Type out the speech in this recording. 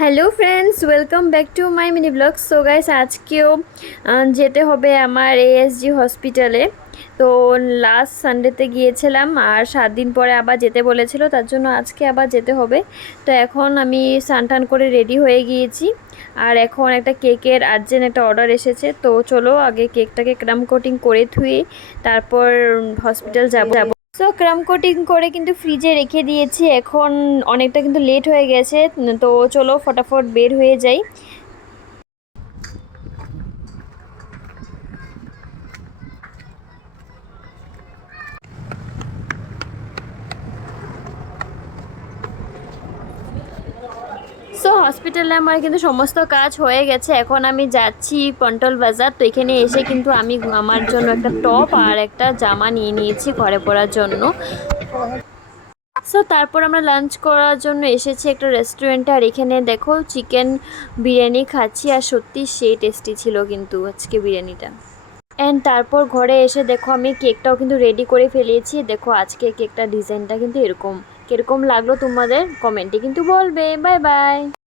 Hello friends, welcome back to my mini blog. So guys, আজকেও যেতে হবে আমার এএসজি হসপিটালে। তো লাস্ট সানডেতে গিয়েছিলাম, আর 7 দিন পরে আবার যেতে বলেছিল, তার জন্য আজকে আবার যেতে হবে। তো এখন আমি স্নান টান করে রেডি হয়ে গিয়েছি, আর এখন একটা কেকের আর্জেন্ট একটা অর্ডার এসেছে। তো চলো আগে কেকটাকে ক্রাম কোটিং করে ধুয়ে তারপর হসপিটাল যাব। সো ক্রাম কোটিং করে কিন্তু ফ্রিজে রেখে দিয়েছি, এখন অনেকটা কিন্তু লেট হয়ে গেছে। তো চলো ফটাফট বের হয়ে যাই। সো হসপিটালে আমার কিন্তু সমস্ত কাজ হয়ে গেছে, এখন আমি যাচ্ছি পন্টল বাজার। তো এখানে এসে কিন্তু আমি আমার জন্য একটা টপ আর একটা জামা নিয়ে নিয়েছি ঘরে পরার জন্য। সো তারপর আমরা লাঞ্চ করার জন্য এসেছি একটা রেস্টুরেন্টে, আর এখানে দেখো চিকেন বিরিয়ানি খাচ্ছি, আর সত্যি সেই টেস্টি ছিল কিন্তু আজকে বিরিয়ানিটা। অ্যান্ড তারপর ঘরে এসে দেখো আমি কেকটাও কিন্তু রেডি করে ফেলেছি। দেখো আজকে কেকটা ডিজাইনটা কিন্তু এরকম। কীরকম লাগলো তোমাদের কমেন্টে কিন্তু বলবে। Bye bye.